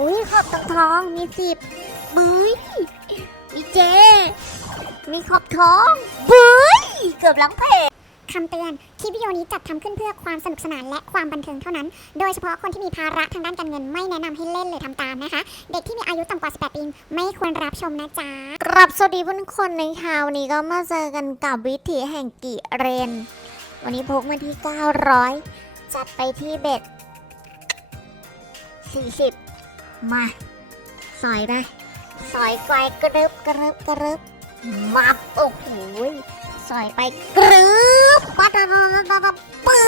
อุ้ยขอบทองทองมีสิบบุ้ยมีเจ มีขอบทองบุ้ยเกือบหลังเพจคำเตือน คลิปวิดีโอนี้จัดทำขึ้นเพื่อความสนุกสนานและความบันเทิงเท่านั้น โดยเฉพาะคนที่มีภาระทางด้านการเงินไม่แนะนำให้เล่นหรือทำตามนะคะ เด็กที่มีอายุต่ำกว่า 18 ปีไม่ควรรับชมนะจ๊ะกรับสวัสดีเพื่อนคนในคราวนี้ก็มาเจอกันกับวิถีแห่งกิเรน วันนี้พกมาที่ 900 จัดไปที่เบ็ด40 มาสอยได้สอยไปกระดึบกระดึบกระดึบมาโอ้โหยสอยไปกระดึบปะดาดาดาดาดาปึ๊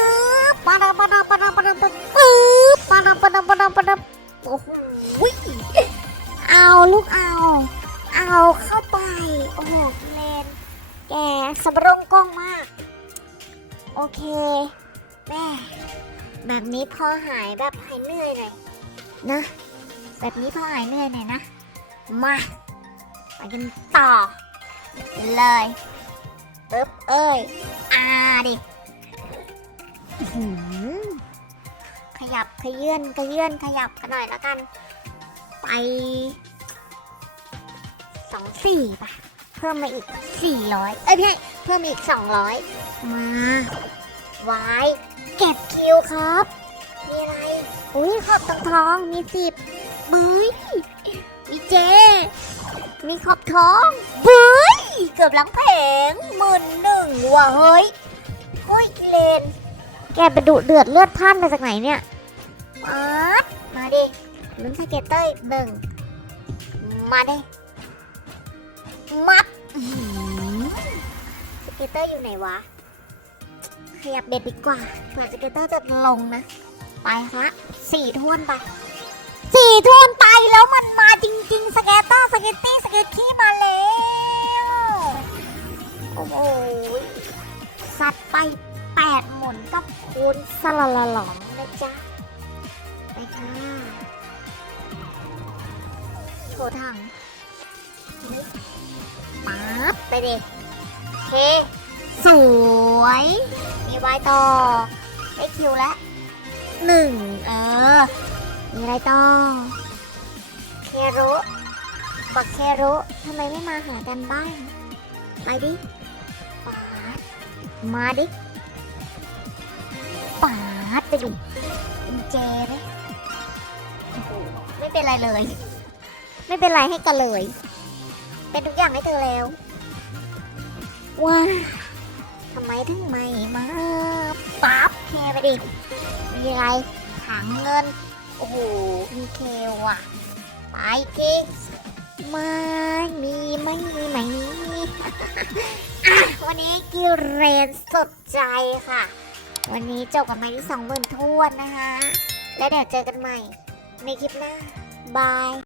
บปะดาปะดาปะดาปะดาปึ๊บปะดาปะดาปะดาปะดาโอ้โหเอาลูกเอา เอาเข้าไป โอ้โหเลนแกสับรงกล้องมาก โอเคแม่แบบนี้พอหายแบบหายเหนื่อยหน่อยนะ แบบนี้พอหายเหนื่อยหน่อยนะ มาไปกันต่อ เลยปึ๊บเอ้ยอ่าดิขยับขยื่นขยื่นขยับกันหน่อยแล้วกัน ไปสองสี่ป่ะ เพิ่มมาอีกสี่ร้อยเอ้ยไม่เพิ่มมาอีกสองร้อยมา ไว้ เก็บคิวครับ มีอะไร อุ้ยขอบทองทองมีสิบ บุ้ยมีเจ มีขอบท้องบุ้ยเกือบหลังแผงหมื่นหนึ่งว่ะเฮ้ยเฮ้ยกิเลน แกไปดุเดือดเลือดพล่านมาจากไหนเนี่ยมาดมาดิลุ้นสเก็ตเตอร์อีกหนึ่งมาดิมัดสเก็ตเตอร์อยู่ไหนวะขยับเบ็ดดีกว่าเผื่อสเก็ตเตอร์จะลงนะ ไปละสี่ท่วนไป สี่ท่วนไปแล้วมันมาจริงๆ สเกตเตอร์สเกตตี้สเกตขี้มาแล้ว โอ้โหสัตว์ไปแปดหมุนกับคูณสละละหลองนะจ๊ะ ไปค่ะโชว์ถังปั๊บไปดิเค สวย มีไว้ต่อ ได้คิวแล้วหนึ่งเออ มีอะไรต่อ เคโรบักเคโรทำไมไม่มาหากันบ้างไปดิปาดมาดิปาดไปดิเป็นเจเลยไม่เป็นไรเลย ไม่เป็นไรให้กันเลย เป็นทุกอย่างให้เธอแล้ว ว้าทำไมถึงไม่มาปั๊บเคไปดิมีอะไรถังเงิน โอ้โหมีเคว่ะไปทีไม่มีไม่มีไม่มีวันนี้กิเรนสดใจค่ะ วันนี้จบกันมาที่สองหมื่นทวนนะคะ แล้วเดี๋ยวเจอกันใหม่ในคลิปหน้า บาย